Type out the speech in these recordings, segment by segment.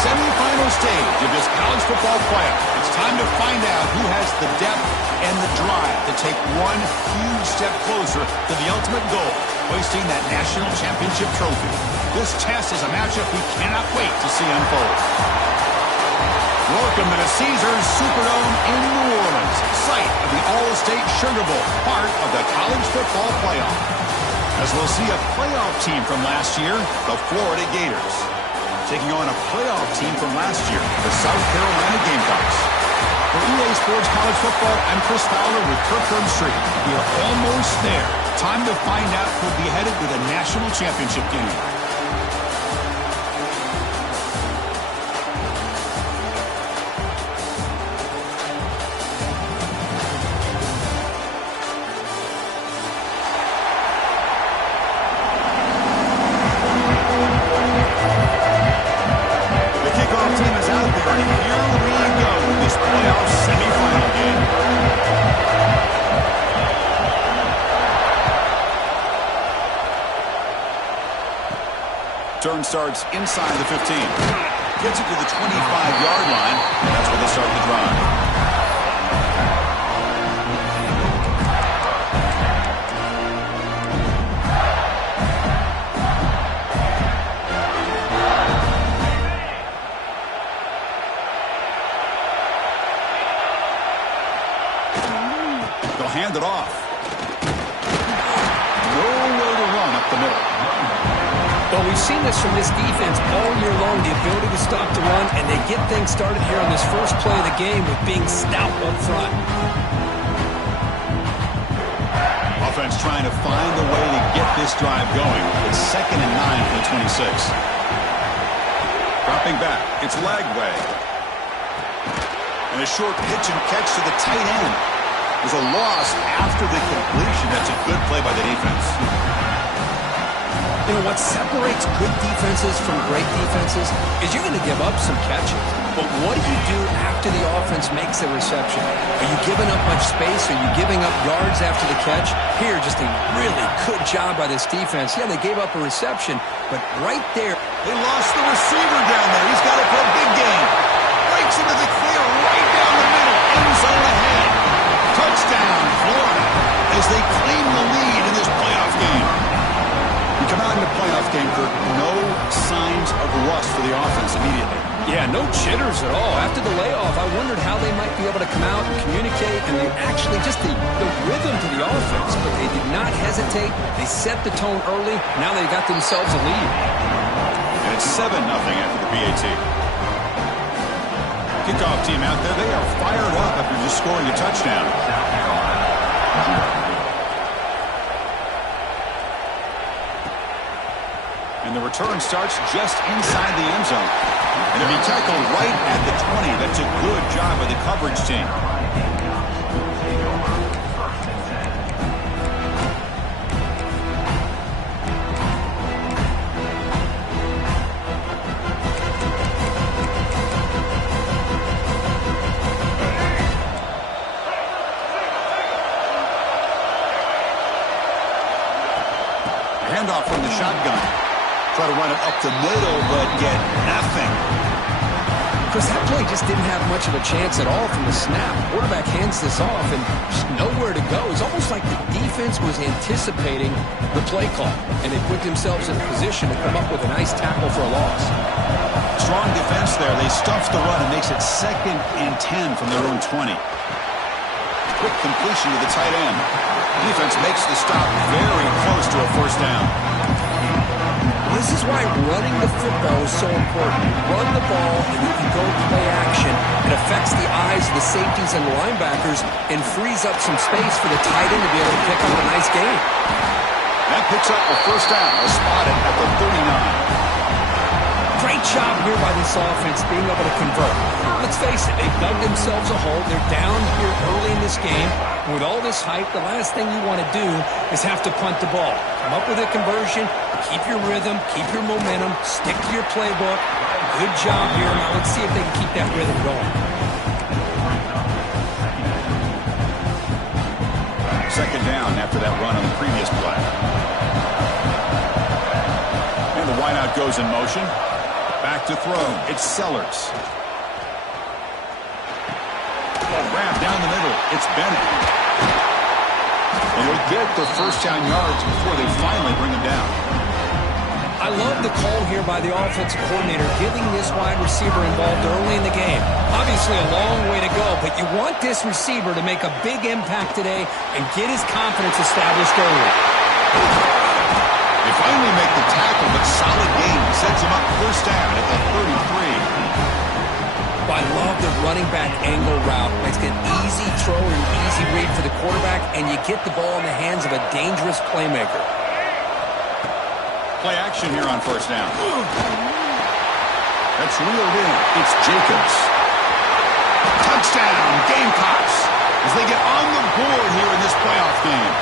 semifinal stage of this college football playoff. It's time to find out who has the depth and the drive to take one huge step closer to the ultimate goal, hoisting that national championship trophy. This test is a matchup we cannot wait to see unfold. Welcome to the Caesars Superdome in New Orleans, site of the All-State Sugar Bowl, part of the college football playoff. As we'll see a playoff team from last year, the Florida Gators, taking on a playoff team from last year, the South Carolina Gamecocks. For EA Sports College Football, I'm Chris Fowler with Kirk Herbstreit. We are almost there. Time to find out who'll be headed to the national championship game. Turn starts inside the 15. Gets it to the 25-yard line, and that's where they start the drive. They'll hand it off. Nowhere to run up the middle. Well, we've seen this from this defense all year long, the ability to stop the run, and they get things started here on this first play of the game with being stout up front. Offense trying to find a way to get this drive going. It's 2nd and 9 for the 26. Dropping back, it's Lagway. And a short pitch and catch to the tight end. There's a loss after the completion. That's a good play by the defense. You know, what separates good defenses from great defenses is you're going to give up some catches. But what do you do after the offense makes a reception? Are you giving up much space? Are you giving up yards after the catch? Here, just a really good job by this defense. Yeah, they gave up a reception, but right there. They lost the receiver down there. He's got it for a big gain. Breaks into the clear right down the middle. End zone ahead. Touchdown, Florida, as they claim the lead in this playoff game. We come out in the playoff game, Kirk, no signs of rust for the offense immediately. Yeah, no jitters at all. After the layoff, I wondered how they might be able to come out and communicate, and they actually just the rhythm to the offense, but they did not hesitate. They set the tone early. Now they got themselves a lead. And it's 7-0 after the PAT. Kickoff team out there, they are fired up after just scoring a touchdown. And the return starts just inside the end zone. And it'll be tackled right at the 20. That's a good job by the coverage team. Handoff from the shotgun. Try to run it up the middle, but get nothing. Chris, that play just didn't have much of a chance at all from the snap. Quarterback hands this off and just nowhere to go. It's almost like the defense was anticipating the play call, and they put themselves in a position to come up with a nice tackle for a loss. Strong defense there. They stuffs the run and makes it 2nd and 10 from their own 20. Quick completion to the tight end. Defense makes the stop very close to a first down. This is why running the football is so important. You run the ball and you can go play action. It affects the eyes of the safeties and the linebackers and frees up some space for the tight end to be able to pick up a nice gain. That picks up a first down. They'll spot it at the 39. Great job here by this offense being able to convert. Let's face it, they've dug themselves a hole. They're down here early in this game. And with all this hype, the last thing you want to do is have to punt the ball. Come up with a conversion, keep your rhythm, keep your momentum, stick to your playbook. Good job here. Now let's see if they can keep that rhythm going. 2nd down after that run on the previous play. And the wideout goes in motion. Back back to throw. It's Sellers. Wrap down the middle. It's Bennett. And they get the first down yards before they finally bring him down. I love the call here by the offensive coordinator, getting this wide receiver involved early in the game. Obviously a long way to go, but you want this receiver to make a big impact today and get his confidence established early. They finally make the tackle, but solid gain sets him up first down at the 33. I love the running back angle route. It's an easy throw and easy read for the quarterback, and you get the ball in the hands of a dangerous playmaker. Play action here on first down. That's reeled in. It's Jacobs. Touchdown, Gamecocks, as they get on the board here in this playoff game.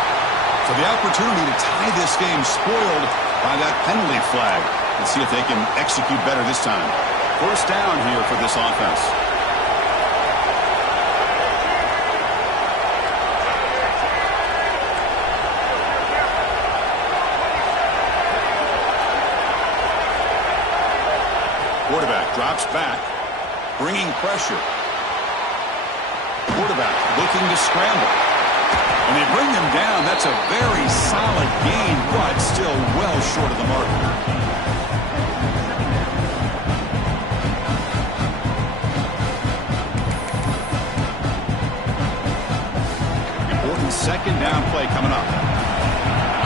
So the opportunity to tie this game spoiled by that penalty flag. Let's see if they can execute better this time. First down here for this offense. Quarterback drops back, bringing pressure. Quarterback looking to scramble. And they bring him down. That's a very solid gain, but still well short of the mark. Important second down play coming up.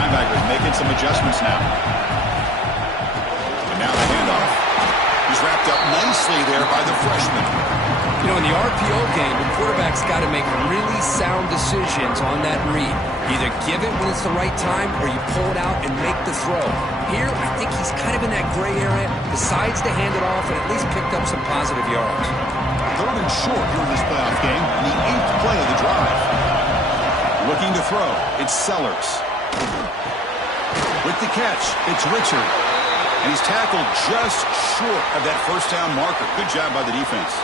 Linebackers making some adjustments now. And now the handoff. He's wrapped up nicely there by the freshman. You know, in the RPO game, the quarterback's got to make really sound decisions on that read. Either give it when it's the right time or you pull it out and make the throw. Here, I think he's kind of in that gray area, decides to hand it off and at least picked up some positive yards. Third and short here in this playoff game, the 8th play of the drive. Looking to throw, it's Sellers. With the catch, it's Richard. And he's tackled just short of that first down marker. Good job by the defense.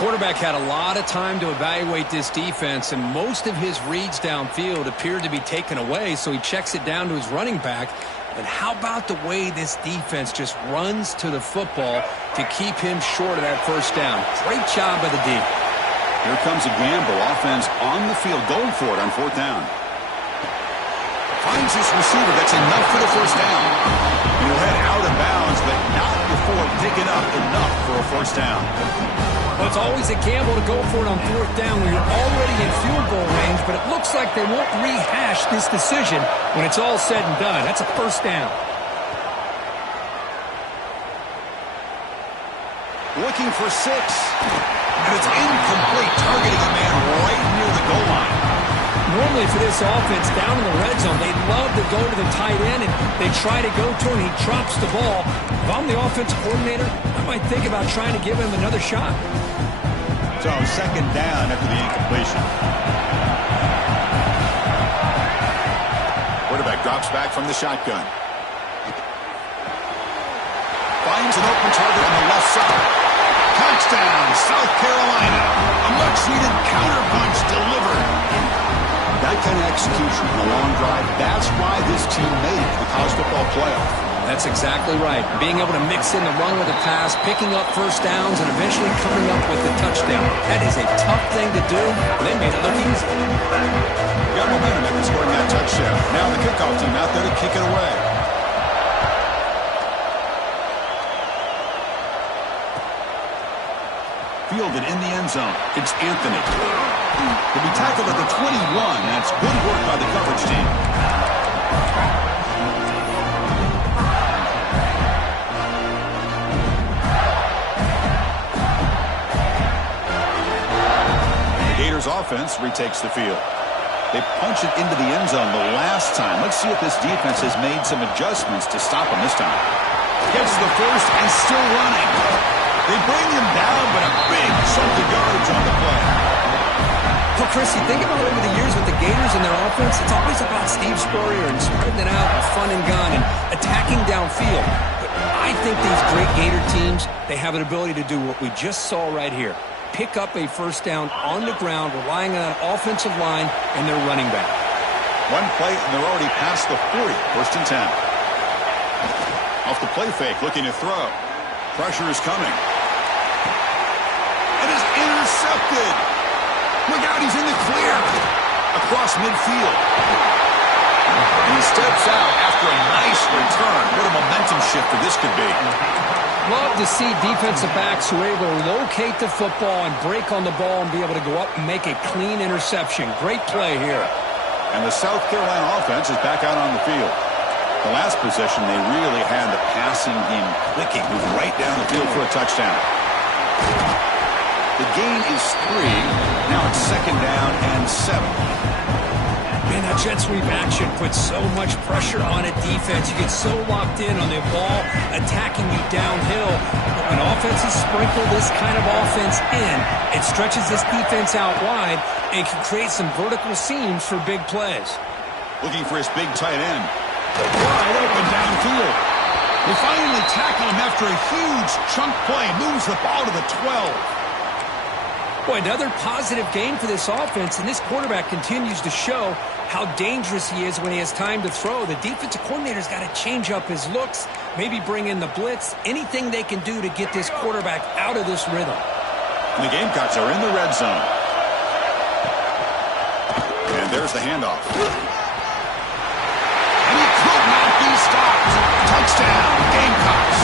Quarterback had a lot of time to evaluate this defense, and most of his reads downfield appeared to be taken away, so he checks it down to his running back. But how about the way this defense just runs to the football to keep him short of that first down? Great job by the D. Here comes a gamble. Offense on the field, going for it on fourth down. Finds this receiver. That's enough for the first down. And he'll head out of bounds, but not before picking up enough for a first down. Well, it's always a gamble to go for it on fourth down when you're already in field goal range, but it looks like they won't rehash this decision when it's all said and done. That's a first down. Looking for 6. And it's incomplete, targeting a man right near the goal line. Normally for this offense, down in the red zone, they love to go to the tight end, and they try to go to him. He drops the ball. If I'm the offensive coordinator, I might think about trying to give him another shot. So second down after the incompletion. Quarterback drops back from the shotgun. Finds an open target on the left side. Touchdown, South Carolina. A much-needed counterpunch delivered. That kind of execution on a long drive, that's why this team made it to the college football playoff. That's exactly right. Being able to mix in the run with the pass, picking up first downs, and eventually coming up with the touchdown. That is a tough thing to do. They made it look easy. Got momentum after scoring that touchdown. Now the kickoff team out there to kick it away. Fielded in the end zone. It's Anthony. He'll be tackled at the 21. That's good work by the coverage team. The Gators offense retakes the field. They punch it into the end zone the last time. Let's see if this defense has made some adjustments to stop him this time. Gets the first and still running. They bring him down, but a big chunk of yardage on the play. Well, Chris, you think about over the years with the Gators and their offense, it's always about Steve Spurrier and spreading it out and fun and gun and attacking downfield. But I think these great Gator teams, they have an ability to do what we just saw right here. Pick up a first down on the ground, relying on that offensive line and their running back. One play, and they're already past the 40. First and 10. Off the play fake, looking to throw. Pressure is coming. It is intercepted. Look out, he's in the clear. Across midfield. And he steps out after a nice return. What a momentum shifter this could be. Love to see defensive backs who are able to locate the football and break on the ball and be able to go up and make a clean interception. Great play here. And the South Carolina offense is back out on the field. The last possession, they really had the passing game clicking. Moved right down the field for a touchdown. The gain is 3. Now it's 2nd down and 7. Man, that jet sweep action puts so much pressure on a defense. You get so locked in on the ball attacking you downhill. But when offenses sprinkle this kind of offense in, it stretches this defense out wide and can create some vertical seams for big plays. Looking for his big tight end. Wide open downfield. They finally tackle him after a huge chunk play. Moves the ball to the 12. Boy, another positive game for this offense, and this quarterback continues to show how dangerous he is when he has time to throw. The defensive coordinator's got to change up his looks, maybe bring in the blitz, anything they can do to get this quarterback out of this rhythm. And the Gamecocks are in the red zone. And there's the handoff. And he could not be stopped. Touchdown, Gamecocks.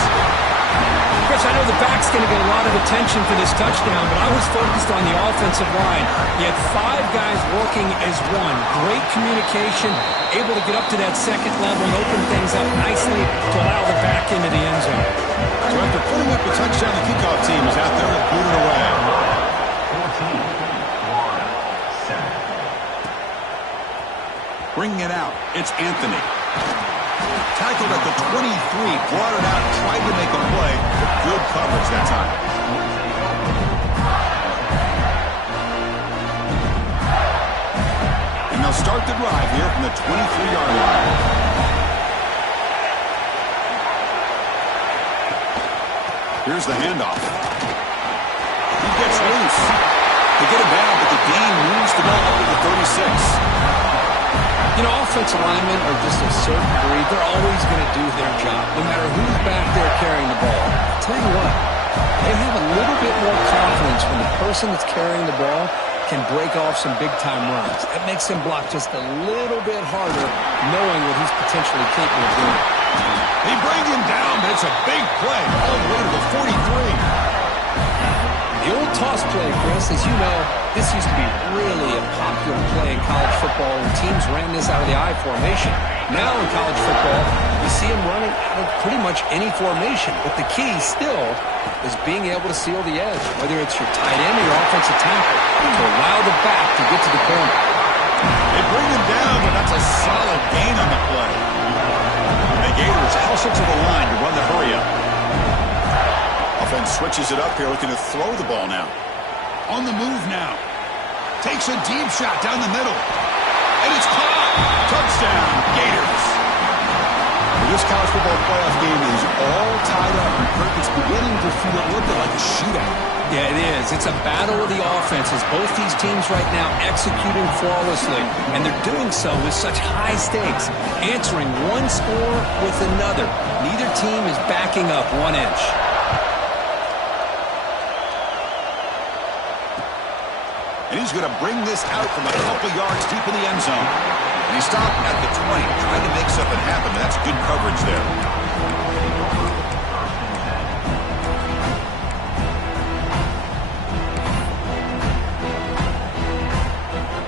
Chris, I know the back's going to get a lot of attention for this touchdown, but I was focused on the offensive line. You had 5 guys working as one. Great communication, able to get up to that second level and open things up nicely to allow the back into the end zone. So after putting up the touchdown, the kickoff team is out there to boot it away. 14-7. Bringing it out, it's Anthony. Tackled at the 23, brought it out, tried to make a play, but good coverage that time. And they'll start the drive here from the 23-yard line. Here's the handoff. He gets loose. They get him down, but the gain moves the ball up to the 36. You know, offensive linemen are just a certain breed. They're always going to do their job, no matter who's back there carrying the ball. I'll tell you what, they have a little bit more confidence when the person that's carrying the ball can break off some big-time runs. That makes him block just a little bit harder, knowing what he's potentially capable of doing. They bring him down, but it's a big play all the way to the 43. The old toss play, Chris, as you know, this used to be really a popular play in college football when teams ran this out of the I formation. Now in college football, you see them running out of pretty much any formation. But the key still is being able to seal the edge, whether it's your tight end or your offensive tackle, to allow the back to get to the corner. They bring him down, but that's a solid gain on the play. And the Gators hustle to the line to run the hurry-up. Offense switches it up here, looking to throw the ball now. On the move now. Takes a deep shot down the middle. And it's caught. Touchdown, Gators. This college football playoff game is all tied up. It's beginning to feel a little bit like a shootout. Yeah, it is. It's a battle of the offenses. Both these teams right now executing flawlessly, and they're doing so with such high stakes, answering one score with another. Neither team is backing up 1 inch. And he's going to bring this out from a couple yards deep in the end zone. And he stopped at the 20, trying to make something happen. And that's good coverage there.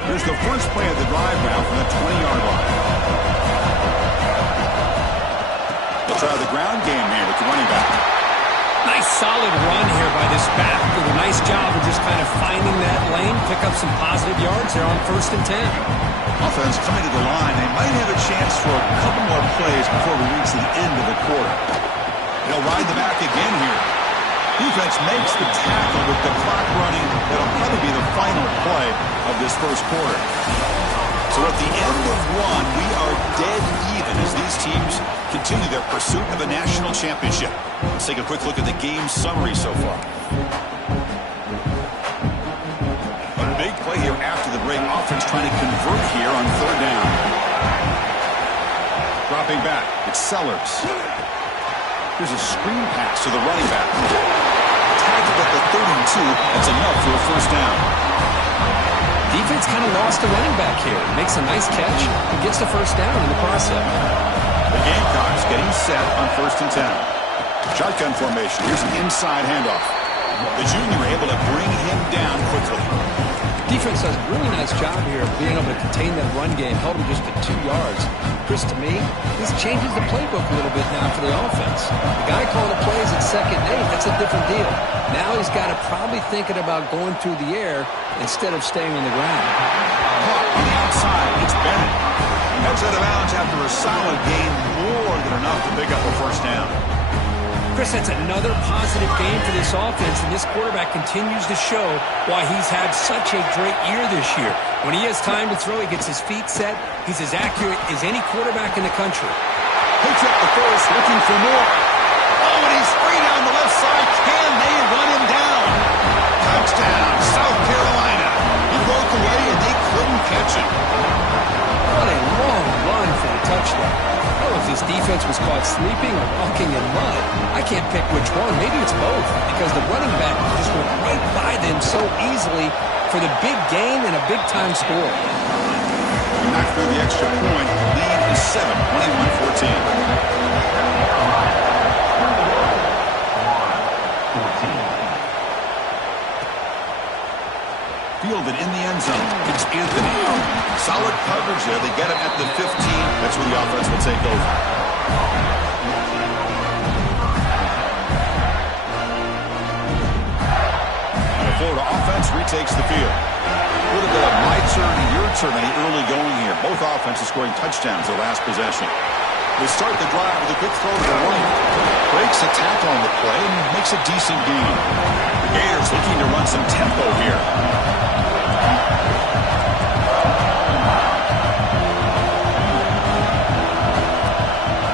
Here's the first play of the drive now from the 20-yard line. They'll try the ground game here with the running back. Nice solid run here by this back. Did a nice job of just kind of finding that lane, pick up some positive yards there on 1st and 10. Offense coming to the line. They might have a chance for a couple more plays before we reach the end of the quarter. They'll ride the back again here. Defense makes the tackle with the clock running. That'll probably be the final play of this first quarter. So at the end of 1, we are dead even as these teams continue their pursuit of a national championship. Let's take a quick look at the game summary so far. A big play here after the break. Offense trying to convert here on 3rd down. Dropping back, it's Sellers. Here's a screen pass to the running back. Tackled at the 32. That's enough for a first down. Defense kind of lost the running back here. Makes a nice catch and gets the first down in the process. The Gamecocks getting set on 1st and 10. Shotgun formation. Here's an inside handoff. The junior able to bring him down quickly. Defense does a really nice job here of being able to contain that run game. Held him just to 2 yards. Chris, to me, this changes the playbook a little bit now for the offense. The guy calling the plays at 2nd and 8, that's a different deal. Now he's got to probably thinking about going through the air instead of staying on the ground. Caught on the outside. It's Bennett. Heads out of bounds after a solid gain, more than enough to pick up a first down. Chris, that's another positive game for this offense, and this quarterback continues to show why he's had such a great year this year. When he has time to throw, he gets his feet set. He's as accurate as any quarterback in the country. Picks up the first, looking for more. Oh, and he's free down the left side. Can they run him down? Touchdown, South Carolina. He broke away, and they couldn't catch him. What a long run for the touchdown. I don't know if this defense was caught sleeping or walking in mud. I can't pick which one. Maybe it's both, because the running back just went right by them so easily for the big gain and a big-time score. Knocked through the extra point. The lead is 7, 21-14. Fielded in the end zone. It's Anthony. Solid coverage there. They get him at the 15. That's where the offense will take over. And the Florida offense retakes the field. A little bit of my turn and your turn any early going here. Both offenses scoring touchdowns their last possession. They start the drive with a quick throw to the right. Breaks a tackle on the play and makes a decent gain. The Gators looking to run some tempo here.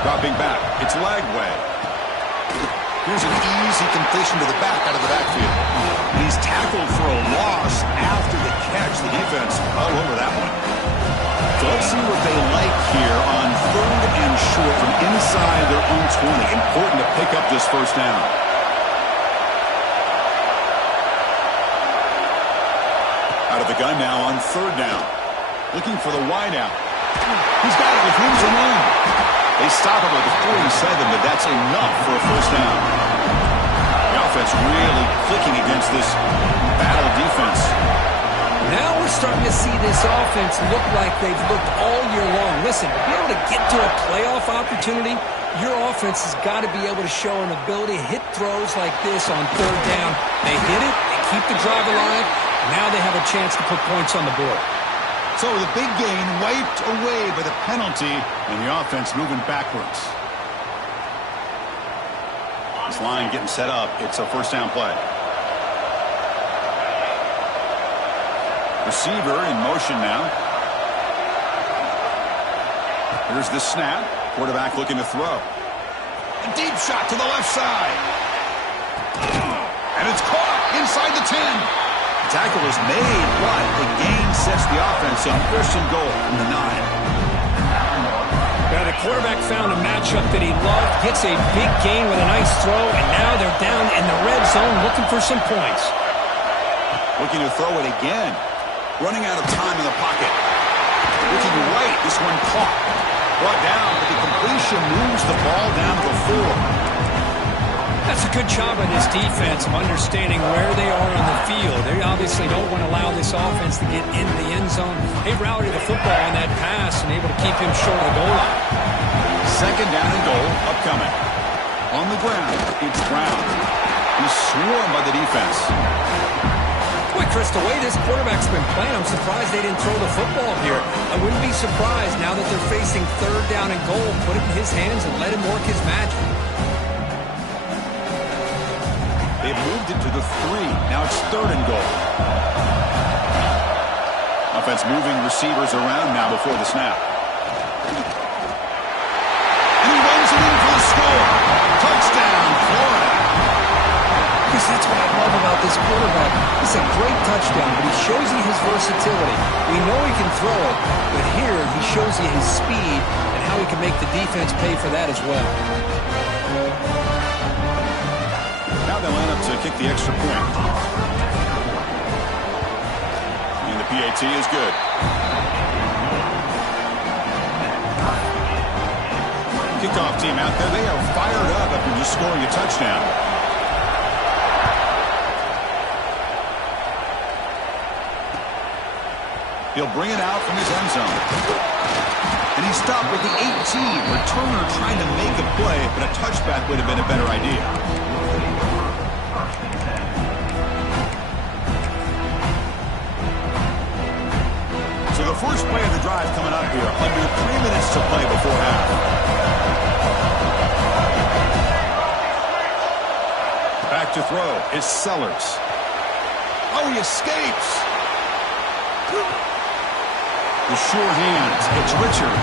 Dropping back, it's Lagway. Here's an easy completion to the back out of the backfield. And he's tackled for a loss after the catch. The defense all over that one. So let's see what they like here on 3rd and short from inside their own 20. Important to pick up this first down. Out of the gun now on 3rd down. Looking for the wideout. He's got it with room to run. They stop him at the 47, but that's enough for a first down. The offense really clicking against this battle defense. Now we're starting to see this offense look like they've looked all year long. Listen, to be able to get to a playoff opportunity, your offense has got to be able to show an ability to hit throws like this on 3rd down. They hit it, they keep the drive alive. Now they have a chance to put points on the board. So the big gain wiped away by the penalty, and the offense moving backwards. This line getting set up. It's a first down play. Receiver in motion now. Here's the snap. Quarterback looking to throw. A deep shot to the left side. And it's caught inside the 10. Tackle is made, but the gain sets the offense on 1st and goal from the 9. Now the quarterback found a matchup that he loved, gets a big gain with a nice throw, and now they're down in the red zone looking for some points. Looking to throw it again. Running out of time in the pocket. Looking right, this one caught. Brought down, but the completion moves the ball down to the 4. That's a good job by this defense of understanding where they are on the field. They obviously don't want to allow this offense to get into the end zone. They routed the football on that pass and able to keep him short of the goal line. 2nd down and goal upcoming. On the ground, it's Brown. He's swarmed by the defense. Boy, Chris, the way this quarterback's been playing, I'm surprised they didn't throw the football here. I wouldn't be surprised now that they're facing 3rd down and goal. Put it in his hands and let him work his magic. They've moved it to the 3. Now it's 3rd and goal. Offense moving receivers around now before the snap. And he runs it in for the score. Touchdown, Florida. Chris, that's what I love about this quarterback. It's a great touchdown, but he shows you his versatility. We know he can throw it, but here he shows you his speed and how he can make the defense pay for that as well. now they'll line up to kick the extra point. And the PAT is good. Kickoff team out there. They are fired up after just scoring a touchdown. He'll bring it out from his end zone. And he stopped with the 18. Returner trying to make a play, but a touchback would have been a better idea. So the first play of the drive coming up here. Under 3 minutes to play before half. Back to throw is Sellers. Oh, he escapes. The sure hands. It's Richard.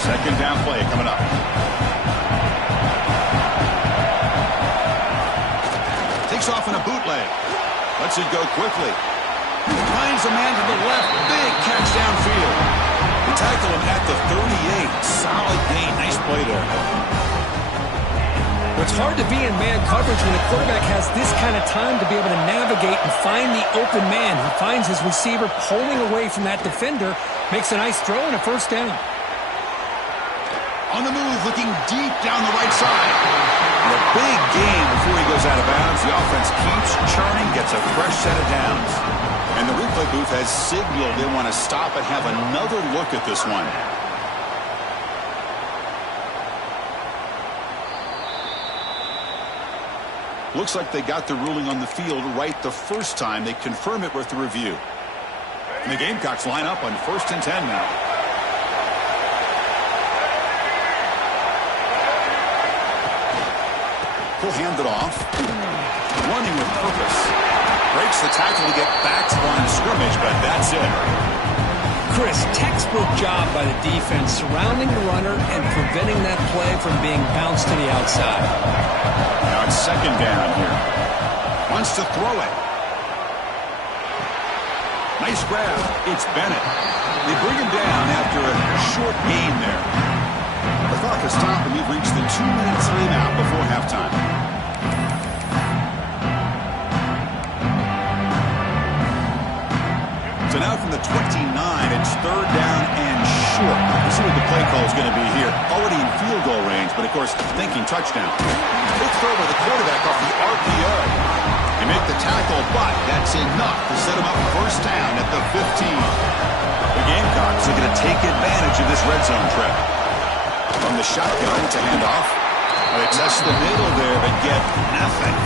Second down play coming up. Takes off in a bootleg. Lets it go quickly. Finds a man to the left. Big catch downfield. They tackle him at the 38. Solid gain. Nice play there. It's hard to be in man coverage when the quarterback has this kind of time to be able to navigate and find the open man. He finds his receiver pulling away from that defender, makes a nice throw and a first down. On the move, looking deep down the right side. And a big gain before he goes out of bounds. The offense keeps churning, gets a fresh set of downs. And the replay booth has signaled they want to stop and have another look at this one. Looks like they got the ruling on the field right the first time. They confirm it with the review. And the Gamecocks line up on 1st and 10 now. He'll hand it off. Running with purpose. Breaks the tackle to get back to the line of scrimmage, but that's it. Chris, textbook job by the defense surrounding the runner and preventing that play from being bounced to the outside. Now it's second down here. Wants to throw it. Nice grab. It's Bennett. They bring him down after a short gain there. The clock has stopped and we've reached the 2-minute timeout before halftime. So now from the 29, it's third down and short. Let's see what the play call is going to be here. Already in field goal range, but of course thinking touchdown. Quick throw by the quarterback off the RPO. They make the tackle, but that's enough to set him up first down at the 15. The Gamecocks are going to take advantage of this red zone trip. From the shotgun to handoff. They test the middle there, but get nothing.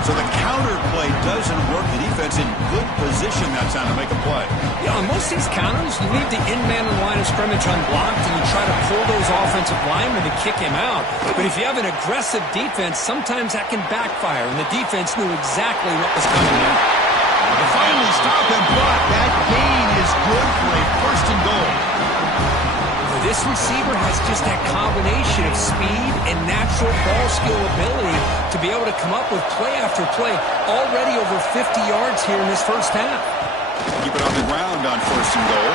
So the counter play doesn't work. The defense in good position that time to make a play. Yeah, on most of these counters, you leave the in-man in the line of scrimmage unblocked and you try to pull those offensive linemen to kick him out. But if you have an aggressive defense, sometimes that can backfire, and the defense knew exactly what was coming in. They finally stop him, but that gain is good for a first and goal. This receiver has just that combination of speed and natural ball skill ability to be able to come up with play after play, already over 50 yards here in this first half. Keep it on the ground on first and goal.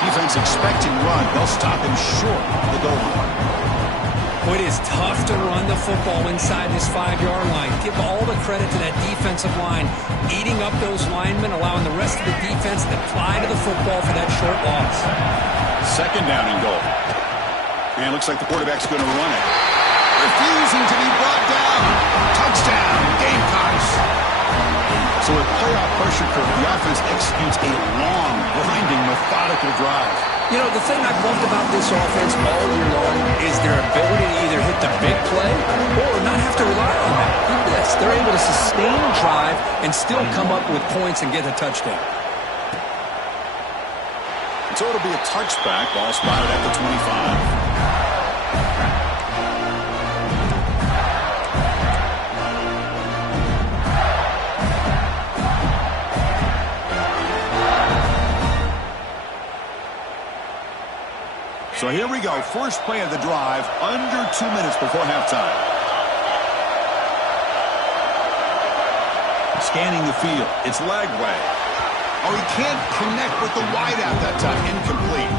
Defense expecting run. They'll stop him short of the goal line. Boy, it is tough to run the football inside this 5-yard line. Give all the credit to that defensive line, eating up those linemen, allowing the rest of the defense to fly to the football for that short loss. Second down and goal. And it looks like the quarterback's going to run it. Refusing to be brought down. Touchdown, Gamecocks. So with playoff pressure curve, the offense executes a long, grinding, methodical drive. You know, the thing I've loved about this offense all year long is their ability to either hit the big play or not have to rely on that. Look at this. They're able to sustain a drive and still come up with points and get a touchdown. So it'll be a touchback. Ball spotted at the 25. So here we go. First play of the drive, under 2 minutes before halftime. Scanning the field. It's Lagway. Oh, he can't connect with the wideout that time. Incomplete.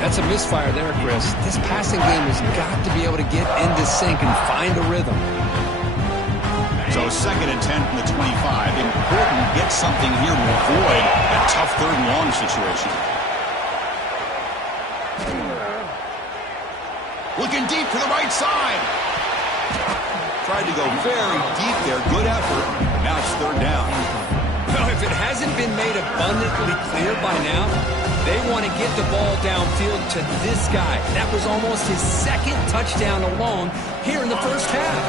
That's a misfire there, Chris. This passing game has got to be able to get into sync and find a rhythm. So 2nd and 10 from the 25. Important to get something here to avoid that tough 3rd and long situation. Looking deep to the right side. Tried to go very deep there. Good effort. Now it's 3rd down. Well, if it hasn't been made abundantly clear by now, they want to get the ball downfield to this guy. That was almost his 2nd touchdown alone here in the first half.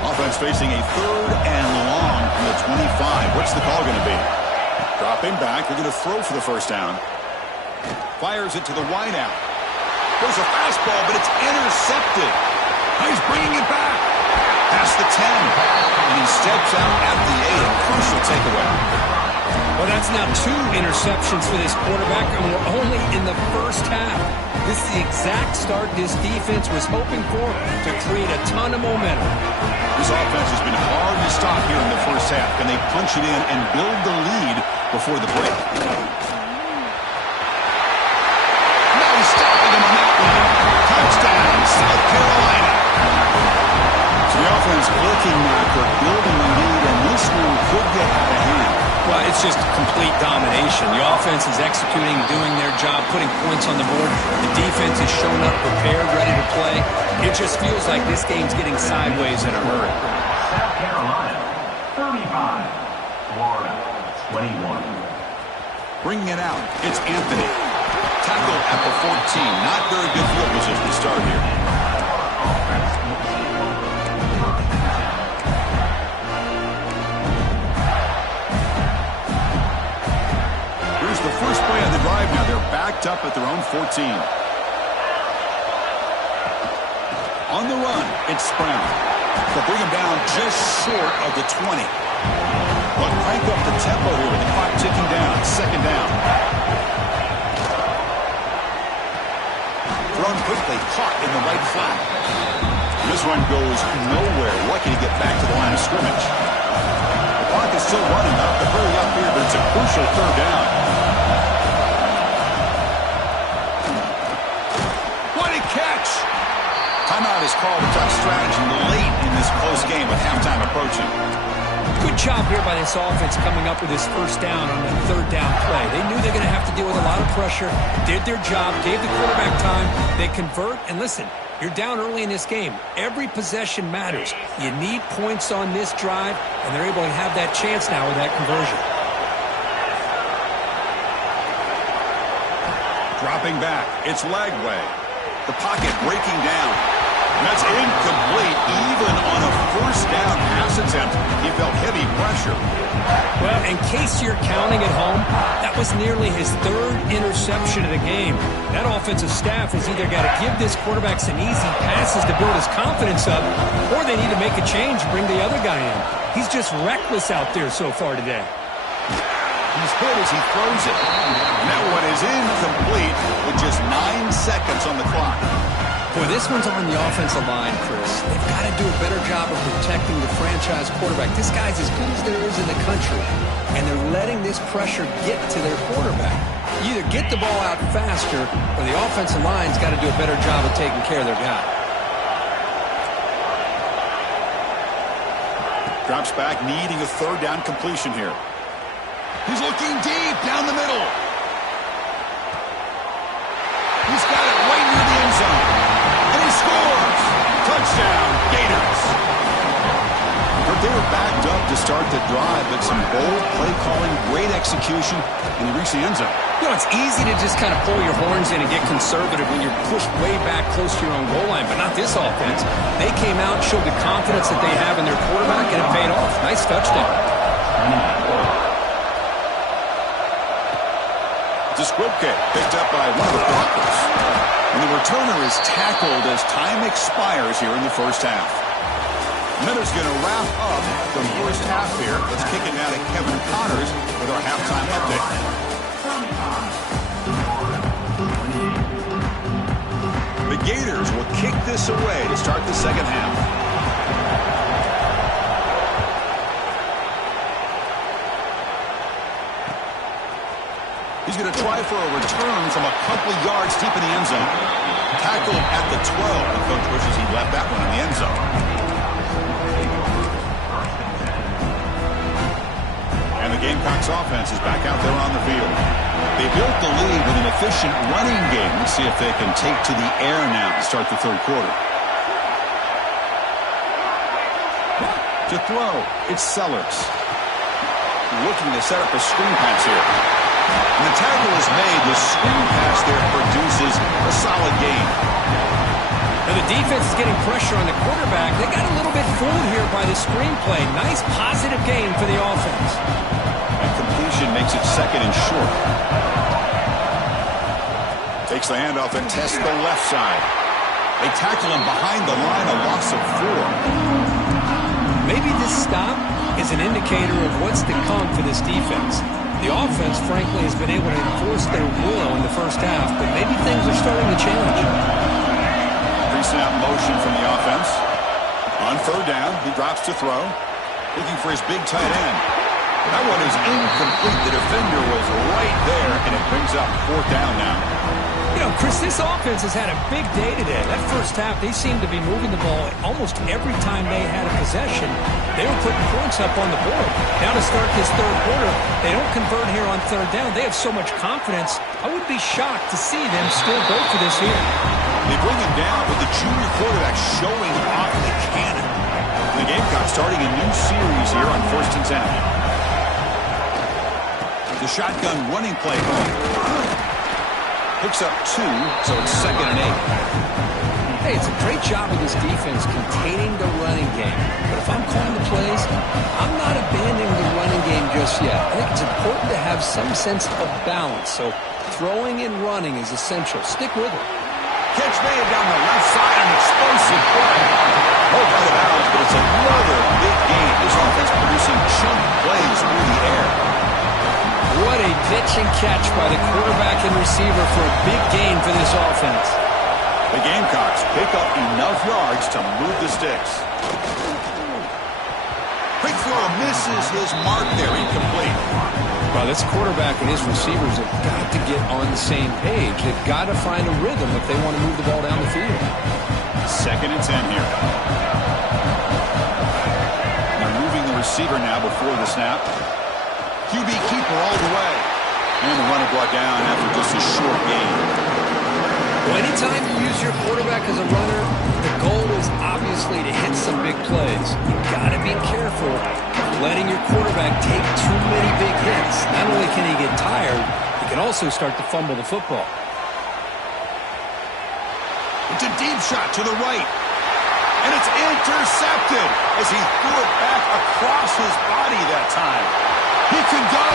Offense facing a 3rd and long from the 25. What's the call going to be? Dropping back. They're going to throw for the 1st down. Fires it to the wideout. There's a fastball, but it's intercepted. He's bringing it back. Past the 10. And he steps out at the 8. A crucial takeaway. Well, that's now 2 interceptions for this quarterback, and we're only in the first half. This is the exact start this defense was hoping for to create a ton of momentum. This offense has been hard to stop here in the first half. Can they punch it in and build the lead before the break? No stopping him on that one. Touchdown, South Carolina. So the offense looking for building the lead, and this one could get out of hand. Well, it's just complete domination. The offense is executing, doing their job, putting points on the board. The defense is showing up prepared, ready to play. It just feels like this game's getting sideways in a hurry. South Carolina, 35. Florida, 21. Bringing it out, it's Anthony. Tackled at the 14. Not very good field position to start here. Here's the first play of the drive now. They're backed up at their own 14. On the run, it's Brown. They'll bring him down just short of the 20. But crank up the tempo here with the clock ticking down. 2nd down. Thrown quickly, caught in the right flat. This one goes nowhere. Lucky to get back to the line of scrimmage. The clock is still running up. The hurry up here, but it's a crucial 3rd down. What a catch! Timeout is called to talk strategy late in this close game with halftime approaching. Good job here by this offense coming up with this 1st down on the 3rd down play. They knew they were going to have to deal with a lot of pressure, did their job, gave the quarterback time. They convert, and listen, you're down early in this game. Every possession matters. You need points on this drive, and they're able to have that chance now with that conversion. Dropping back, it's Lagway. The pocket breaking down. And that's incomplete. Even on a 1st down pass attempt, he felt heavy pressure. Well, in case you're counting at home, that was nearly his 3rd interception of the game. That offensive staff has either got to give this quarterback some easy passes to build his confidence up, or they need to make a change and bring the other guy in. He's just reckless out there so far today. He's hit as he throws it. And that one is incomplete with just 9 seconds on the clock. Boy, this one's on the offensive line, Chris. They've got to do a better job of protecting the franchise quarterback. This guy's as good as there is in the country, and they're letting this pressure get to their quarterback. You either get the ball out faster, or the offensive line's got to do a better job of taking care of their guy. Drops back, needing a 3rd down completion here. He's looking deep down the middle. He's got it right near the end zone. And he scores! Touchdown, Gators! But they were backed up to start the drive, but some bold play calling, great execution, and he reached the end zone. You know, it's easy to just kind of pull your horns in and get conservative when you're pushed way back close to your own goal line, but not this offense. They came out, showed the confidence that they have in their quarterback, and it paid off. Nice touchdown. Squibke picked up by one of the blockers. And the returner is tackled as time expires here in the first half. Miller's going to wrap up the first half here. Let's kick it now to Kevin Connors with our halftime update. The Gators will kick this away to start the 2nd half. He's going to try for a return from a couple yards deep in the end zone. Tackled at the 12. The coach wishes he left that one in the end zone. And the Gamecocks offense is back out there on the field. They built the lead with an efficient running game. Let's see if they can take to the air now to start the third quarter. To throw, it's Sellers. Looking to set up a screen pass here. And the tackle is made. The screen pass there produces a solid gain. And the defense is getting pressure on the quarterback. They got a little bit fooled here by the screen play. Nice positive gain for the offense. And completion makes it second and short. Takes the handoff and tests the left side. They tackle him behind the line, a loss of 4. Maybe this stop is an indicator of what's to come for this defense. The offense, frankly, has been able to enforce their will in the first half, but maybe things are starting to change. Pre-snap motion from the offense. On third down, he drops to throw. Looking for his big tight end. That one is incomplete. The defender was right there, and it brings up fourth down now. You know, Chris, this offense has had a big day today. That first half, they seemed to be moving the ball almost every time they had a possession. They were putting points up on the board. Now to start this third quarter, they don't convert here on third down. They have so much confidence. I would be shocked to see them still go for this here. They bring him down with the junior quarterback showing off the cannon. The Gamecocks starting a new series here on 1st and 10. The shotgun running play home. Picks up 2, so it's 2nd and 8. Hey, it's a great job of this defense containing the running game. But if I'm calling the plays, I'm not abandoning the running game just yet. I think it's important to have some sense of balance. So throwing and running is essential. Stick with it. Catch made down the left side, an explosive play. Hold out of bounds, but it's another big game. This offense producing chunk plays through the air. What a pitch and catch by the quarterback and receiver for a big gain for this offense. The Gamecocks pick up enough yards to move the sticks. Quick throw misses his mark there, incomplete. Well, this quarterback and his receivers have got to get on the same page. They've got to find a rhythm if they want to move the ball down the field. 2nd and 10 here. They're moving the receiver now before the snap. QB keeper all the way. And the runner brought down after just a short gain. Well, anytime you use your quarterback as a runner, the goal is obviously to hit some big plays. You've got to be careful of letting your quarterback take too many big hits. Not only can he get tired, he can also start to fumble the football. It's a deep shot to the right. And it's intercepted as he threw it back across his body that time. He can go.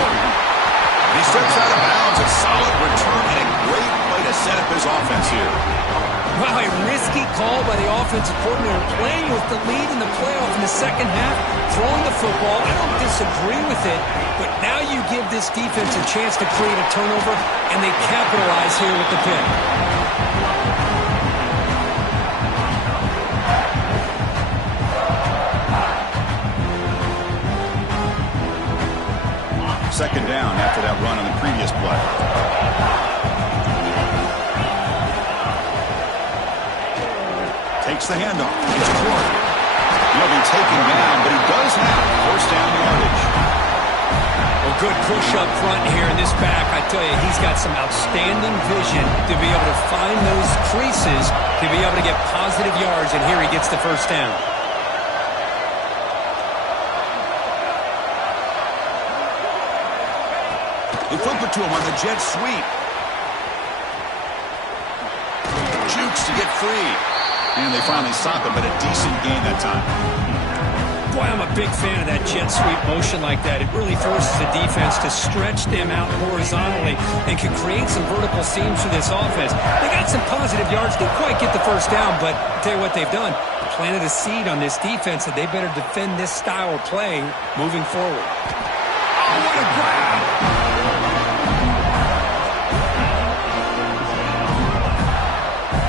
He steps out of bounds. A solid return and a great play to set up his offense here. Wow, a risky call by the offensive coordinator, playing with the lead in the playoff in the second half, throwing the football. I don't disagree with it, but now you give this defense a chance to create a turnover, and they capitalize here with the pick. Second down after that run on the previous play. Takes the handoff. It's Clark. He'll be taken down, but he does have first down yardage. Well, good push up front here in this back. I tell you, he's got some outstanding vision to be able to find those creases, to be able to get positive yards, and here he gets the first down. They flip it to him on the jet sweep. Jukes to get free. And they finally stop him, but a decent gain that time. Boy, I'm a big fan of that jet sweep motion like that. It really forces the defense to stretch them out horizontally and can create some vertical seams for this offense. They got some positive yards. Didn't quite get the first down, but I'll tell you what they've done. Planted a seed on this defense that they better defend this style of play moving forward. Oh, what a grab!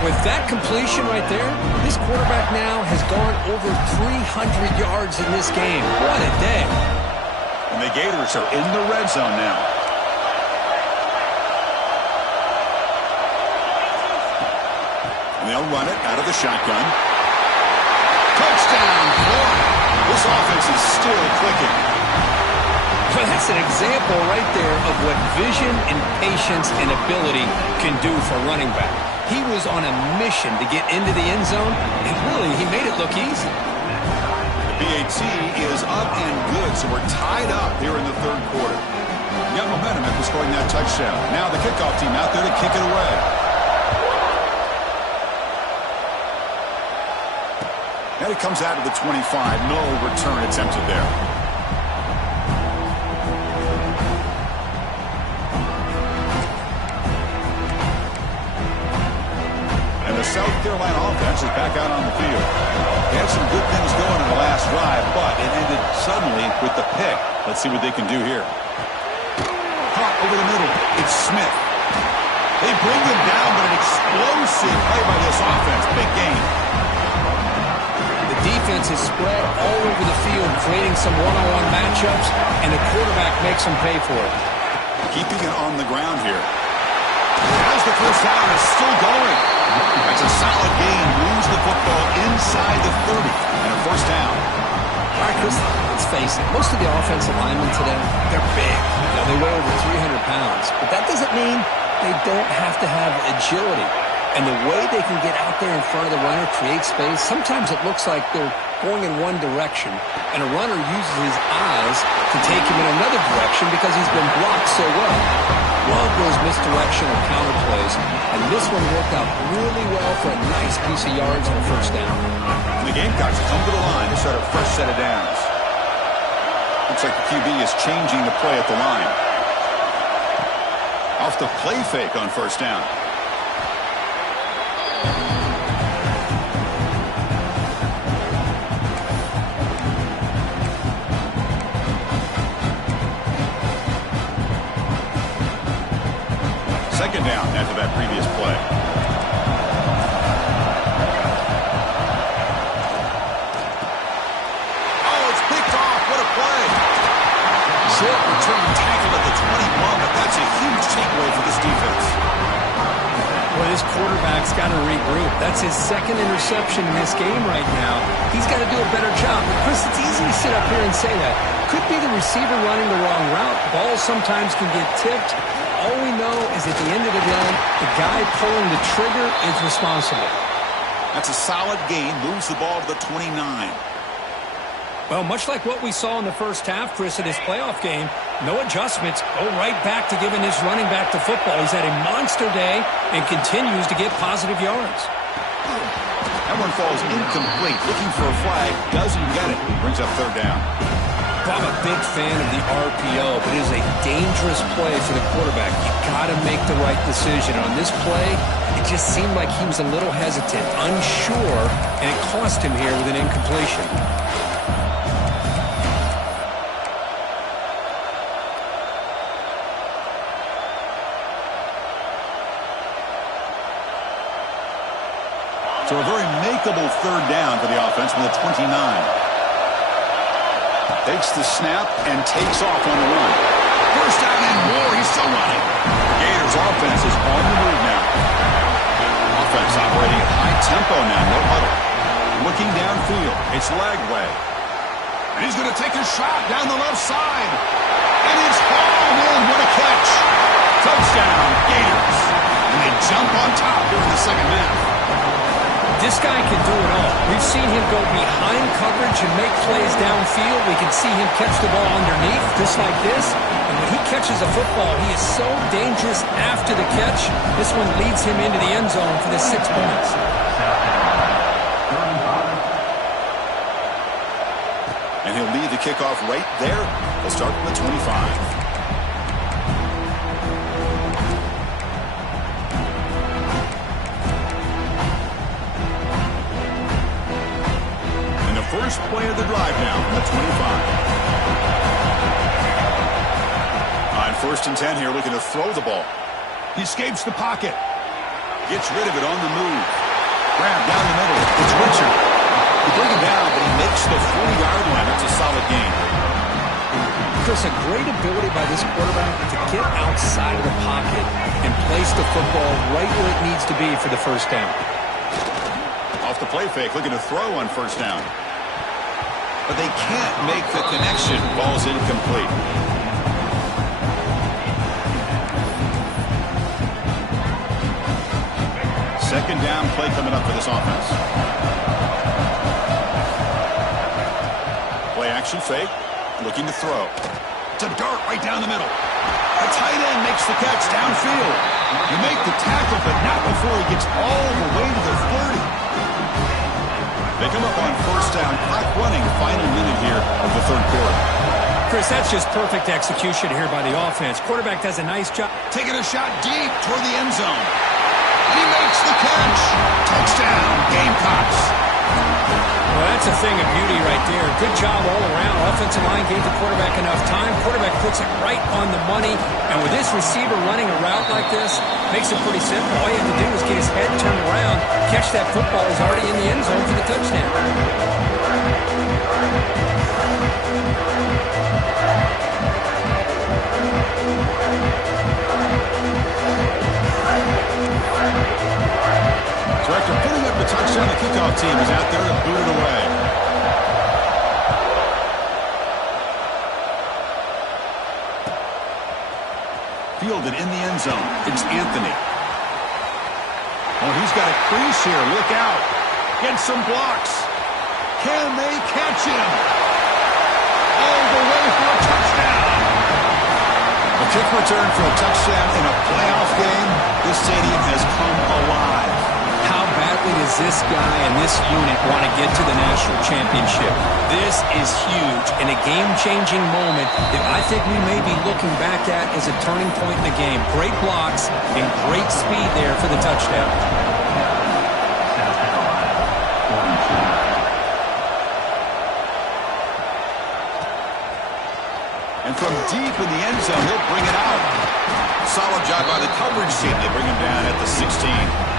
With that completion right there, this quarterback now has gone over 300 yards in this game. What a day. And the Gators are in the red zone now. run it out of the shotgun. Touchdown, Florida. This offense is still clicking. Well, that's an example right there of what vision and patience and ability can do for running back. He was on a mission to get into the end zone, and really, he made it look easy. The BAT is up and good, so we're tied up here in the third quarter. You got momentum after scoring that touchdown. Now the kickoff team out there to kick it away. And it comes out of the 25. No return attempted there. And the South Carolina offense is back out on the field. They had some good things going in the last drive, but it ended suddenly with the pick. Let's see what they can do here. Caught over the middle. It's Smith. They bring him down, but an explosive play by this offense. Big game. The defense is spread all over the field, creating some one-on-one matchups, and the quarterback makes them pay for it. Keeping it on the ground here. As the first down is still going. That's a solid gain. Moves the football inside the 30 and a first down. All right, Chris, let's face it. Most of the offensive linemen today, they're big. Now, they weigh over 300 pounds. But that doesn't mean they don't have to have agility. And the way they can get out there in front of the runner, create space, sometimes it looks like they're going in one direction, and a runner uses his eyes to take him in another direction because he's been blocked so well. Love those misdirection or counter plays, and this one worked out really well for a nice piece of yards and a first down. And the Gamecocks come to the line to start a fresh set of downs. Looks like the QB is changing the play at the line. Off the play fake on first down. Second down after that previous play. Oh, it's picked off. What a play. Short return tackled at the 21, but that's a huge takeaway for this defense. Well, this quarterback's got to regroup. That's his second interception in this game right now. He's got to do a better job. But Chris, it's easy to sit up here and say that. Could be the receiver running the wrong route. Balls sometimes can get tipped. All we know is at the end of the day, the guy pulling the trigger is responsible. That's a solid gain. Moves the ball to the 29. Well, much like what we saw in the first half, Chris, in this playoff game, no adjustments. Go right back to giving his running back the football. He's had a monster day and continues to get positive yards. That one falls incomplete. Looking for a flag. Doesn't get it. Brings up third down. I'm a big fan of the RPO, but it is a dangerous play for the quarterback. You got to make the right decision. On this play, it just seemed like he was a little hesitant, unsure, and it cost him here with an incompletion. So a very makeable third down for the offense with a 29. Takes the snap and takes off on the run. First down and more. He's still running. The Gators offense is on the move now. Offense operating at high tempo now. No huddle. Looking downfield. It's Lagway. And he's going to take a shot down the left side. And it's hauled in. What a catch. Touchdown, Gators. And they jump on top during the second half. This guy can do it all. We've seen him go behind coverage and make plays downfield. We can see him catch the ball underneath, just like this. And when he catches a football, he is so dangerous after the catch. This one leads him into the end zone for the 6 points. And he'll lead the kickoff right there. They'll start from the 25. First play of the drive now from the 25. On first and 10 here, looking to throw the ball. He escapes the pocket. Gets rid of it on the move. Grab down the middle. It's Richard. They bring him down, but he makes the 40-yard line. That's a solid gain. Chris, a great ability by this quarterback to get outside of the pocket and place the football right where it needs to be for the first down. off the play fake, looking to throw on first down. But they can't make the connection. Ball's incomplete. Second down play coming up for this offense. Play action fake. Looking to throw. It's a dart right down the middle. The tight end makes the catch downfield. You make the tackle, but not before he gets all the way to the 30. They come up on first down. Clock running. Final minute here of the third quarter. Chris, that's just perfect execution here by the offense. Quarterback does a nice job. Taking a shot deep toward the end zone. He makes the catch. Touchdown, Gamecocks. Well, that's a thing of beauty right there. Good job all around. Offensive line gave the quarterback enough time. Quarterback puts it right on the money. And with this receiver running a route like this, makes it pretty simple. All you have to do is get his head turned around, catch that football. He's already in the end zone for the touchdown. So after putting up the touchdown, the kickoff team is out there to boot it away. Fielded in the end zone. It's Anthony. Oh, he's got a crease here. Look out. Gets some blocks. Can they catch him? All the way for a touchdown. A kick return for a touchdown in a playoff game. This stadium has come alive. How badly does this guy and this unit want to get to the national championship? This is huge and a game-changing moment that I think we may be looking back at as a turning point in the game. Great blocks and great speed there for the touchdown. And from deep in the end zone, he'll bring it out. Solid job by the coverage team. They bring him down at the 16.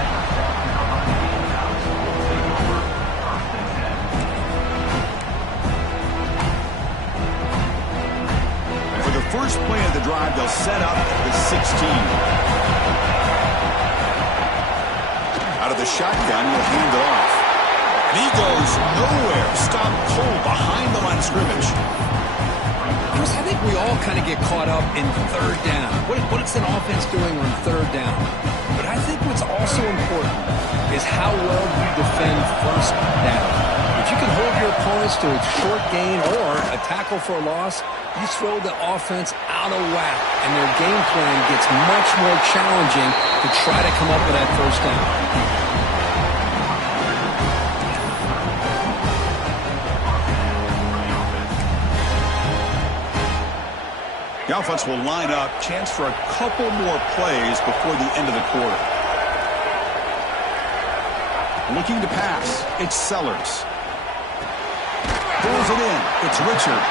First play of the drive, they'll set up the 16. Out of the shotgun, he'll hand it off. And he goes nowhere. Stop cold behind the line of scrimmage. Chris, I think we all kind of get caught up in third down. What is an offense doing on third down? But I think what's also important is how well you defend first down. If you can hold your opponents to a short gain or a tackle for a loss, you throw the offense out of whack, and their game plan gets much more challenging to try to come up with that first down. The offense will line up, chance for a couple more plays before the end of the quarter. Looking to pass, it's Sellers. Pulls it in, it's Richard.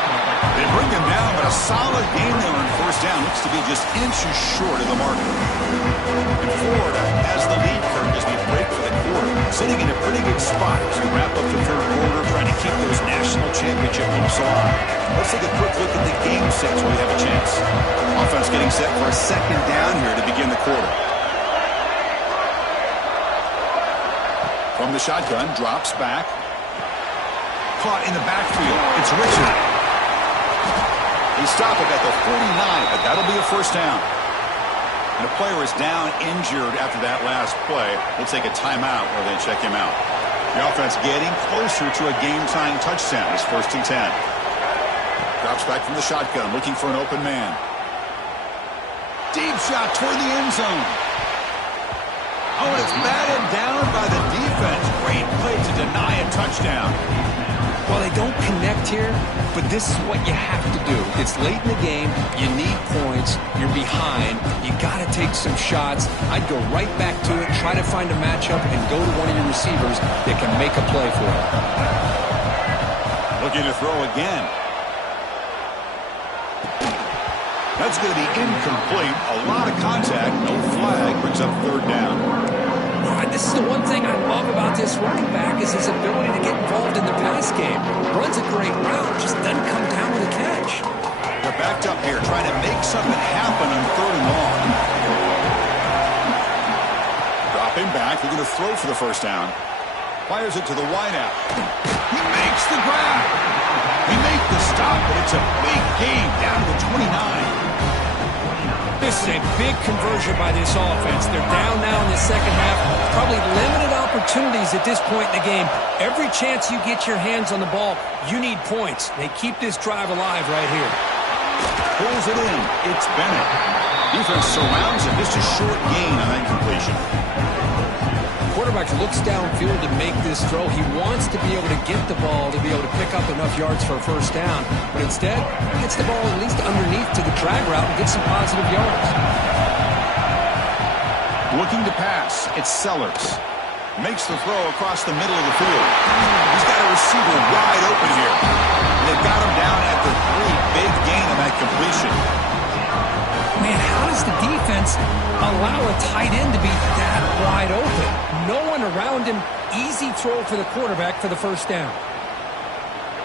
They bring him down, but a solid game there on first down. Looks to be just inches short of the marker. And Florida has the lead curve as we break for the quarter. Sitting in a pretty good spot as we wrap up the third quarter, trying to keep those national championship hopes alive. Let's take a quick look at the game sets where we have a chance. Offense getting set for a second down here to begin the quarter. From the shotgun, drops back. Caught in the backfield. It's Richard. He stopped it at the 49, but that'll be a first down. And a player is down injured after that last play. We'll take a timeout while they check him out. The offense getting closer to a game-tying touchdown. It's 1st and 10. Drops back from the shotgun, looking for an open man. Deep shot toward the end zone. Oh, and it's batted down by the defense. Great play to deny a touchdown. Well, they don't connect here, but this is what you have to do. It's late in the game. You need points. You're behind. You got to take some shots. I'd go right back to it, try to find a matchup, and go to one of your receivers that can make a play for you. Looking to throw again. That's going to be incomplete. A lot of contact. No flag. Brings up third down. This is the one thing I love about this running back is his ability to get involved in the pass game. Runs a great route, just doesn't come down with a catch. They're backed up here, trying to make something happen on third and long. Dropping back, they're going to throw for the first down. Fires it to the wideout. He makes the grab. He made the stop, but it's a big gain down to the 29. This is a big conversion by this offense. They're down now in the second half. Probably limited opportunities at this point in the game. Every chance you get your hands on the ball, you need points. They keep this drive alive right here. Pulls it in. It's Bennett. Defense surrounds him. Just a short gain on that completion. Quarterback looks downfield to make this throw. He wants to be able to get the ball to be able to pick up enough yards for a first down. But instead, he gets the ball at least underneath to the drag route and gets some positive yards. Looking to pass. It's Sellers. Makes the throw across the middle of the field. He's got a receiver wide open here. They've got him down at the 3. Big gain on that completion. Man, how does the defense allow a tight end to be that wide open? No one around him. Easy throw for the quarterback for the first down.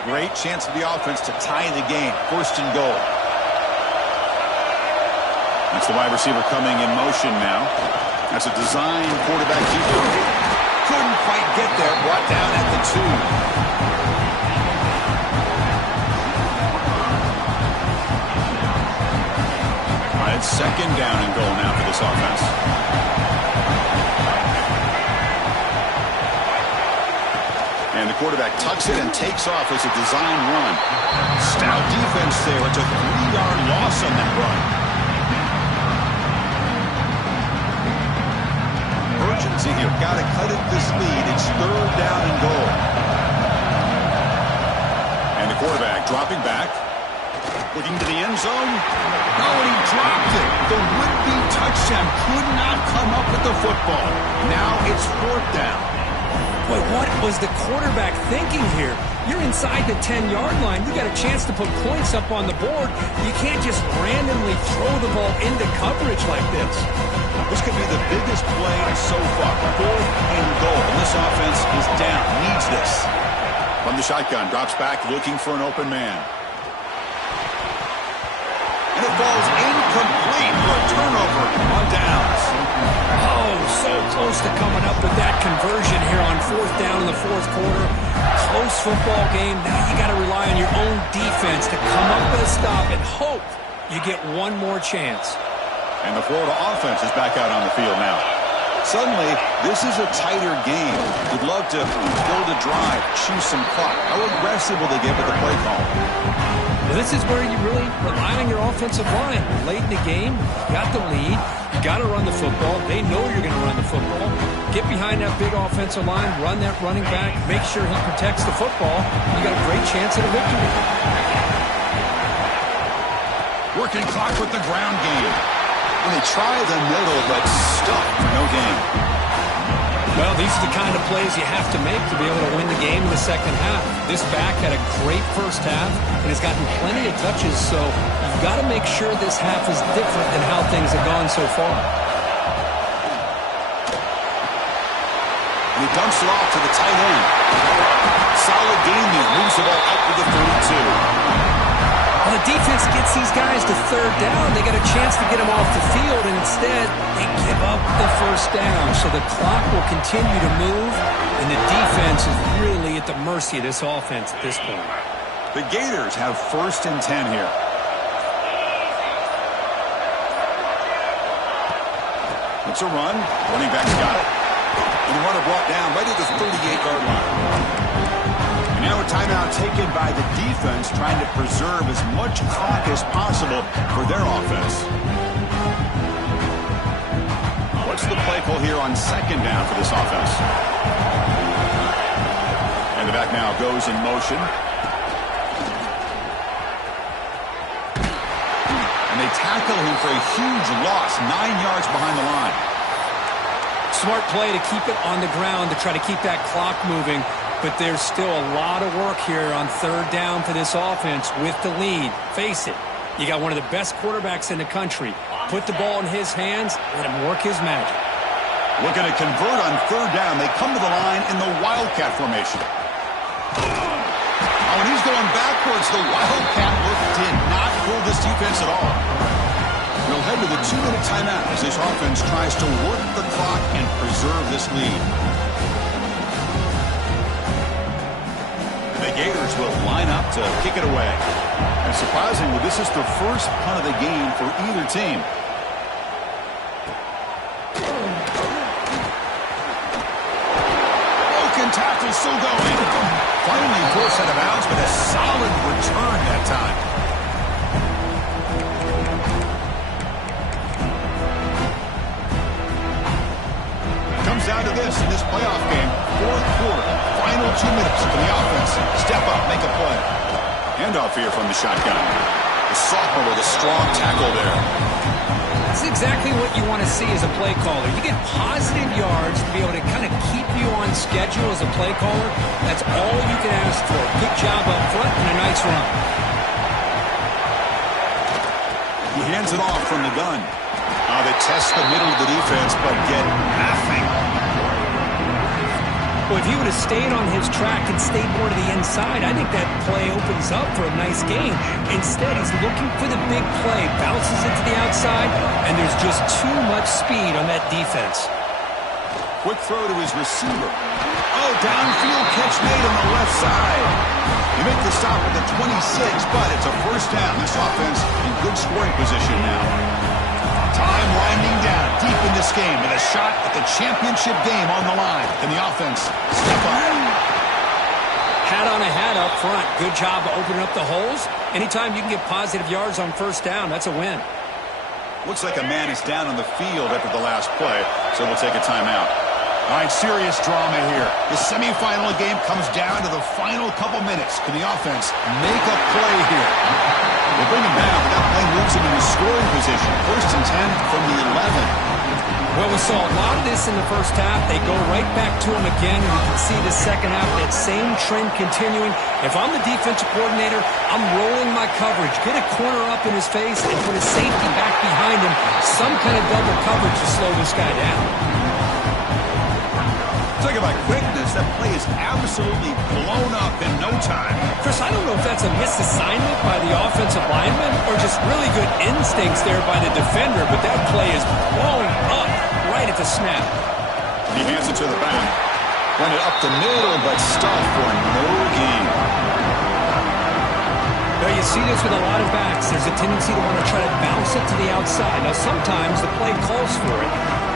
Great chance for the offense to tie the game. First and goal. That's the wide receiver coming in motion now. That's a design quarterback keeper. Couldn't quite get there. Brought down at the 2. It's second down and goal now for this offense. And the quarterback tucks it and takes off as a design run. Stout defense there. It's a 3-yard loss on that run. Urgency here. Got to cut it this lead. It's third down and goal. And the quarterback dropping back. Looking to the end zone. Oh, and he dropped it. The would-be touchdown could not come up with the football. Now it's fourth down. Boy, what was the quarterback thinking here? You're inside the 10-yard line. You got a chance to put points up on the board. You can't just randomly throw the ball into coverage like this. This could be the biggest play so far. Fourth and goal. And this offense is down. Needs this. From the shotgun, drops back looking for an open man. And it falls incomplete for a turnover on downs. Oh, so close to coming up with that conversion here on fourth down in the fourth quarter. Close football game. Now you got to rely on your own defense to come up with a stop and hope you get one more chance. And the Florida offense is back out on the field now. Suddenly, this is a tighter game. You'd love to build a drive, choose some clock. How aggressive will they get with the play call? Well, this is where you really rely on your offensive line. Late in the game, you got the lead. You got to run the football. They know you're going to run the football. Get behind that big offensive line, run that running back, make sure he protects the football. You got a great chance at a victory. Working clock with the ground game. And they try the middle, but stuck for no gain. Well, these are the kind of plays you have to make to be able to win the game in the second half. This back had a great first half and has gotten plenty of touches, so you've got to make sure this half is different than how things have gone so far. And he dumps it off to the tight end. Solid game here. Moves the ball out to the 32. Well, the defense gets these guys to third down. They got a chance to get them off the field, and instead they give up the first down. So the clock will continue to move, and the defense is really at the mercy of this offense at this point. The Gators have first and 10 here. It's a run. Running back's got it. And the runner brought down right at the 38-yard line. Now a timeout taken by the defense, trying to preserve as much clock as possible for their offense. What's the play call here on second down for this offense? And the back now goes in motion. And they tackle him for a huge loss, 9 yards behind the line. Smart play to keep it on the ground to try to keep that clock moving. But there's still a lot of work here on third down for this offense with the lead. Face it, you got one of the best quarterbacks in the country. Put the ball in his hands, let him work his magic. Looking to convert on third down. They come to the line in the Wildcat formation. Oh, and he's going backwards. The Wildcat look did not fool this defense at all. We'll head to the 2-minute timeout as this offense tries to work the clock and preserve this lead. The Gators will line up to kick it away. And surprisingly, this is the first punt of the game for either team. Broken tackle still going. Finally forced out of bounds, but a solid return that time. Comes down to this in this playoff game. Fourth quarter, final 2 minutes for the offense. Step up, make a play. Handoff here from the shotgun. The sophomore with a strong tackle there. That's exactly what you want to see as a play caller. You get positive yards to be able to kind of keep you on schedule as a play caller. That's all you can ask for. Good job up front and a nice run. He hands it off from the gun. They test the middle of the defense, but get nothing. Well, if he would have stayed on his track and stayed more to the inside, I think that play opens up for a nice game. Instead, he's looking for the big play, bounces it to the outside, and there's just too much speed on that defense. Quick throw to his receiver. Oh, downfield catch made on the left side. You make the stop at the 26, but it's a first down. This offense in good scoring position now. Time winding down deep in this game with a shot at the championship game on the line. Can the offense step up? Hat on a hat up front. Good job of opening up the holes. Anytime you can get positive yards on first down, that's a win. Looks like a man is down on the field after the last play, so we'll take a timeout. All right, serious drama here. The semifinal game comes down to the final couple minutes. Can the offense make a play here? They bring him down, but that play moves him into scoring position. First and 10 from the 11. Well, we saw a lot of this in the first half. They go right back to him again, and we can see the second half, that same trend continuing. If I'm the defensive coordinator, I'm rolling my coverage. Get a corner up in his face and put a safety back behind him. Some kind of double coverage to slow this guy down. Talking about quickness, that play is absolutely blown up in no time. Chris, I don't know if that's a misassignment by the offensive lineman or just really good instincts there by the defender, but that play is blown up right at the snap. He hands it to the back. Run it up the middle, but stuffed for no gain. Well, you see this with a lot of backs. There's a tendency to want to try to bounce it to the outside. Now, sometimes the play calls for it,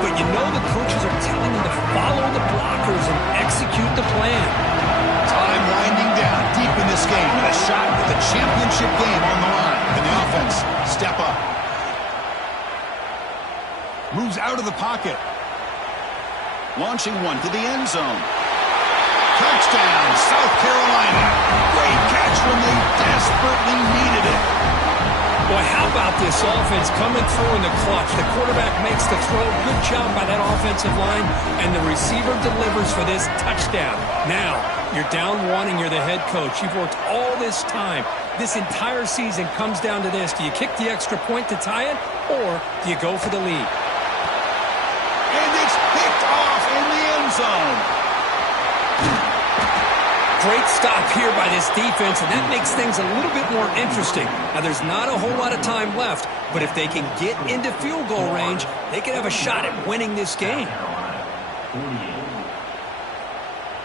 but you know the coaches are telling them to follow the blockers and execute the plan. Time winding down deep in this game and a shot at the championship game on the line. Can the offense step up? Moves out of the pocket. Launching one to the end zone. Touchdown, South Carolina. Great catch when they desperately needed it. Boy, how about this offense coming through in the clutch? The quarterback makes the throw. Good job by that offensive line. And the receiver delivers for this touchdown. Now, you're down one and you're the head coach. You've worked all this time. This entire season comes down to this. Do you kick the extra point to tie it, or do you go for the lead? And it's picked off in the end zone. Great stop here by this defense, and that makes things a little bit more interesting. Now, there's not a whole lot of time left, but if they can get into field goal range, they can have a shot at winning this game.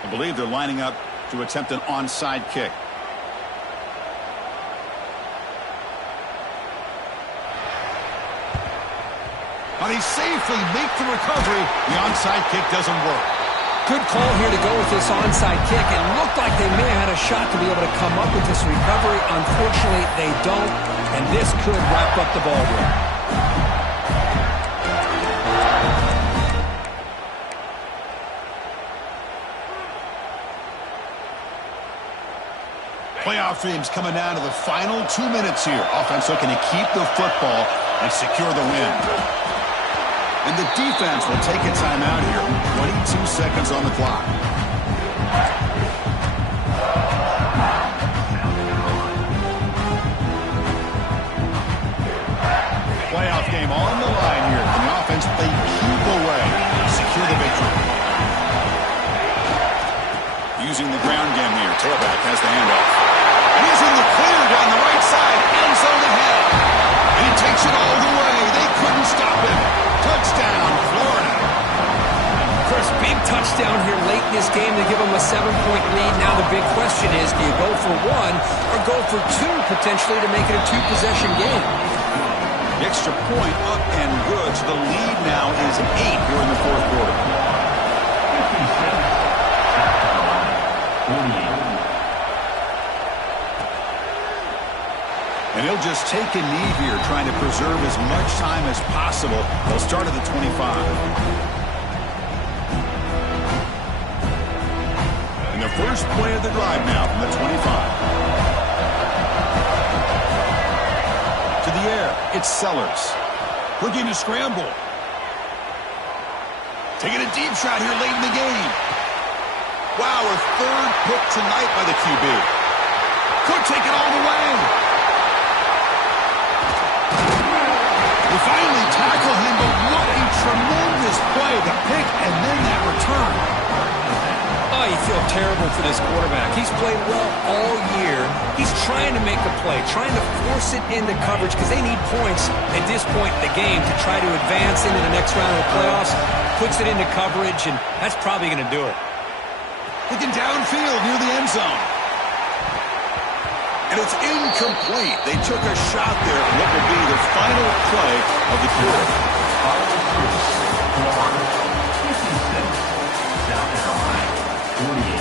I believe they're lining up to attempt an onside kick. But he safely makes the recovery. The onside kick doesn't work. Good call here to go with this onside kick. It looked like they may have had a shot to be able to come up with this recovery. Unfortunately, they don't, and this could wrap up the ball game. Playoff dreams coming down to the final 2 minutes here. Offense looking to keep the football and secure the win. And the defense will take a timeout here. 22 seconds on the clock. Playoff game on the line here. And the offense played keep away. Secure the victory. Using the ground game here. Tailback has the handoff. And he's in the clear down the right side. End zone ahead. And he takes it all the way. They couldn't stop him. Touchdown, Florida. Chris, big touchdown here late in this game to give them a 7-point lead. Now the big question is, do you go for one or go for two potentially to make it a two-possession game? The extra point up and good, so the lead now is 8 here in the fourth quarter. 48. And he'll just take a knee here, trying to preserve as much time as possible. They'll start at the 25. And the first play of the drive now from the 25. To the air, it's Sellers. Looking to scramble. Taking a deep shot here late in the game. Wow, a third pick tonight by the QB. Could take it all the way. They finally tackle him, but what a tremendous play. The pick and then that return. Oh, you feel terrible for this quarterback. He's played well all year. He's trying to make a play, trying to force it into coverage because they need points at this point in the game to try to advance into the next round of the playoffs. Puts it into coverage, and that's probably going to do it. Looking downfield near the end zone. And it's incomplete. They took a shot there at what will be the final play of the quarter. Florida 56, South Carolina 48.